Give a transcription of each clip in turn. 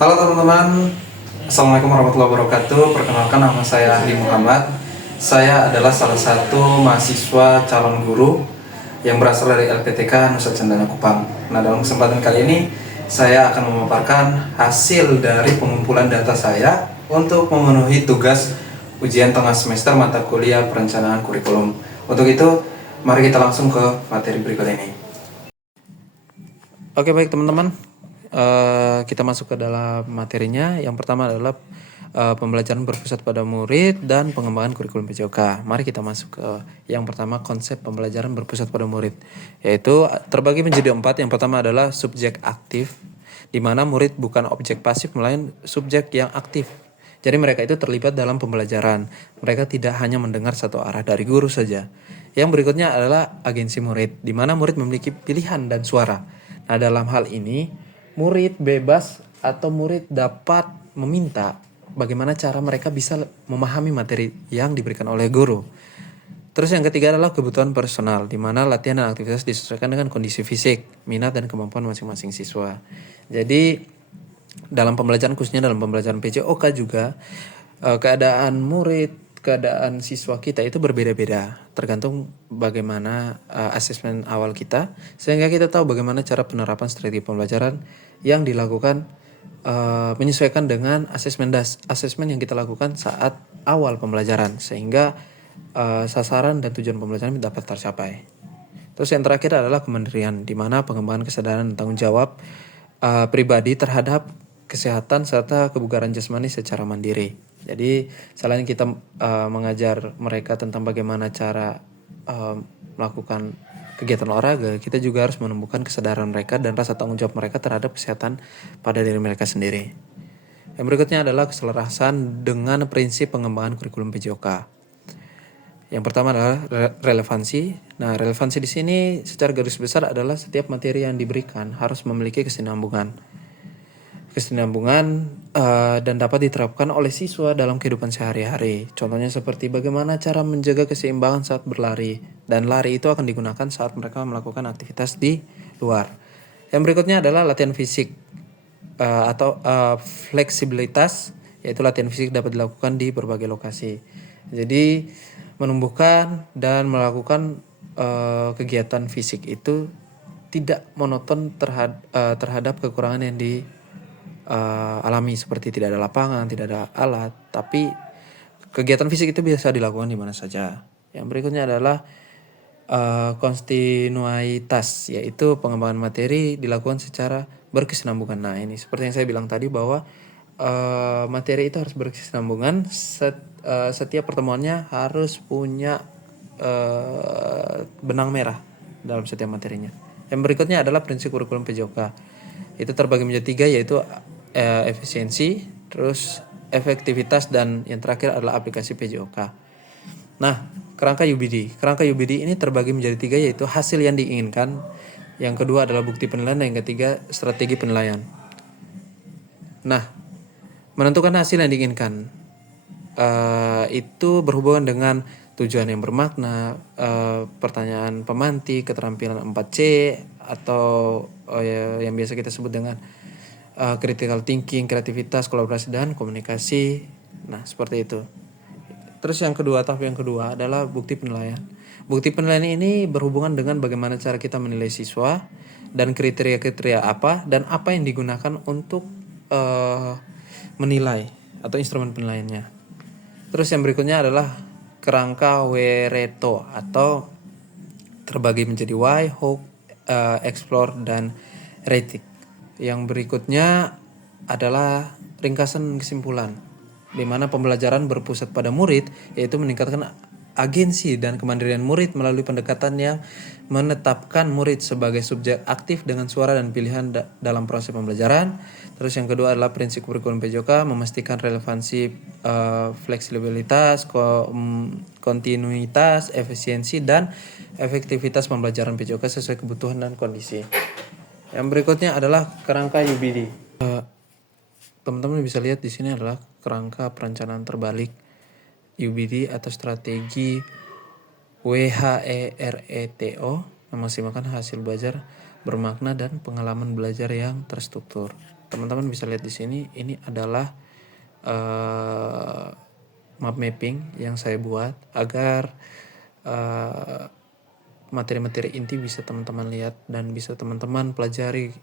Halo teman-teman, Assalamualaikum warahmatullahi wabarakatuh. Perkenalkan, nama saya Ali Muhammad. Saya adalah salah satu mahasiswa calon guru yang berasal dari LPTK Nusa Cendana Kupang. Nah, dalam kesempatan kali ini saya akan memaparkan hasil dari pengumpulan data saya untuk memenuhi tugas ujian tengah semester mata kuliah perencanaan kurikulum. Untuk itu, mari kita langsung ke materi berikut ini. Oke, baik teman-teman, kita masuk ke dalam materinya. Yang pertama adalah pembelajaran berpusat pada murid dan pengembangan kurikulum PJOK. Mari kita masuk ke yang pertama, konsep pembelajaran berpusat pada murid, yaitu terbagi menjadi 4. Yang pertama adalah subjek aktif, di mana murid bukan objek pasif melainkan subjek yang aktif. Jadi mereka itu terlibat dalam pembelajaran. Mereka tidak hanya mendengar satu arah dari guru saja. Yang berikutnya adalah agensi murid, di mana murid memiliki pilihan dan suara. Nah, dalam hal ini, murid bebas atau murid dapat meminta bagaimana cara mereka bisa memahami materi yang diberikan oleh guru. Terus yang ketiga adalah kebutuhan personal, di mana latihan dan aktivitas disesuaikan dengan kondisi fisik, minat, dan kemampuan masing-masing siswa. Jadi, dalam pembelajaran, khususnya dalam pembelajaran PJOK juga, keadaan murid, keadaan siswa kita itu berbeda-beda tergantung bagaimana asesmen awal kita, sehingga kita tahu bagaimana cara penerapan strategi pembelajaran yang dilakukan menyesuaikan dengan asesmen yang kita lakukan saat awal pembelajaran, sehingga sasaran dan tujuan pembelajaran dapat tercapai. Terus yang terakhir adalah kemandirian, di mana pengembangan kesadaran dan tanggung jawab pribadi terhadap kesehatan serta kebugaran jasmani secara mandiri. Jadi selain kita mengajar mereka tentang bagaimana cara melakukan kegiatan olahraga, kita juga harus menumbuhkan kesadaran mereka dan rasa tanggung jawab mereka terhadap kesehatan pada diri mereka sendiri. Yang berikutnya adalah keselarasan dengan prinsip pengembangan kurikulum PJOK. Yang pertama adalah relevansi. Nah, relevansi di sini secara garis besar adalah setiap materi yang diberikan harus memiliki kesinambungan dan dapat diterapkan oleh siswa dalam kehidupan sehari-hari. Contohnya seperti bagaimana cara menjaga keseimbangan saat berlari, dan lari itu akan digunakan saat mereka melakukan aktivitas di luar. Yang berikutnya adalah latihan fisik atau fleksibilitas, yaitu latihan fisik dapat dilakukan di berbagai lokasi. Jadi menumbuhkan dan melakukan kegiatan fisik itu tidak monoton terhadap kekurangan yang alami, seperti tidak ada lapangan, tidak ada alat, tapi kegiatan fisik itu bisa dilakukan di mana saja. Yang berikutnya adalah kontinuitas, yaitu pengembangan materi dilakukan secara berkesinambungan. Nah, ini seperti yang saya bilang tadi bahwa materi itu harus berkesinambungan. Setiap pertemuannya harus punya benang merah dalam setiap materinya. Yang berikutnya adalah prinsip kurikulum PJOK. Itu terbagi menjadi 3, yaitu efisiensi, terus efektivitas, dan yang terakhir adalah aplikasi PJOK. Nah, kerangka UBD. Kerangka UBD ini terbagi menjadi 3, yaitu hasil yang diinginkan, yang kedua adalah bukti penilaian, dan yang ketiga strategi penilaian. Nah, menentukan hasil yang diinginkan itu berhubungan dengan tujuan yang bermakna, pertanyaan pemantik, keterampilan 4C, atau yang biasa kita sebut dengan critical thinking, kreativitas, kolaborasi, dan komunikasi. Nah, seperti itu. Terus tahap yang kedua adalah bukti penilaian. Bukti penilaian ini berhubungan dengan bagaimana cara kita menilai siswa dan kriteria-kriteria apa dan apa yang digunakan untuk menilai atau instrumen penilaiannya. Terus yang berikutnya adalah kerangka Pareto, atau terbagi menjadi why, hope, explore, dan rethink. Yang berikutnya adalah ringkasan kesimpulan, di mana pembelajaran berpusat pada murid, yaitu meningkatkan agensi dan kemandirian murid melalui pendekatan yang menetapkan murid sebagai subjek aktif dengan suara dan pilihan dalam proses pembelajaran. Terus yang kedua adalah prinsip kurikulum PJOK, memastikan relevansi, fleksibilitas, kontinuitas, efisiensi, dan efektivitas pembelajaran PJOK sesuai kebutuhan dan kondisi. Yang berikutnya adalah kerangka UBD. Teman-teman bisa lihat di sini adalah kerangka perencanaan terbalik UBD atau strategi WHERETO, memaksimalkan hasil belajar bermakna dan pengalaman belajar yang terstruktur. teman-teman bisa lihat di sini, ini adalah map mapping yang saya buat agar materi-materi inti bisa teman-teman lihat dan bisa teman-teman pelajari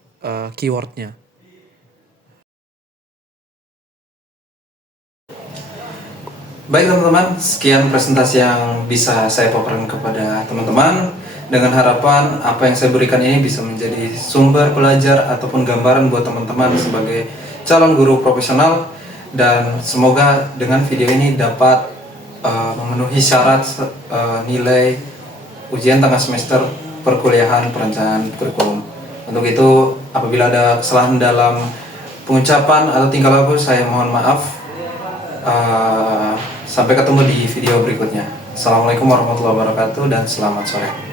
keywordnya. Baik teman-teman, sekian presentasi yang bisa saya paparkan kepada teman-teman, dengan harapan apa yang saya berikan ini bisa menjadi sumber belajar ataupun gambaran buat teman-teman sebagai calon guru profesional, dan semoga dengan video ini dapat memenuhi syarat nilai ujian tengah semester perkuliahan perencanaan kurikulum. Untuk itu, apabila ada kesalahan dalam pengucapan atau tingkah laku, saya mohon maaf. Sampai ketemu di video berikutnya. Assalamualaikum warahmatullahi wabarakatuh dan selamat sore.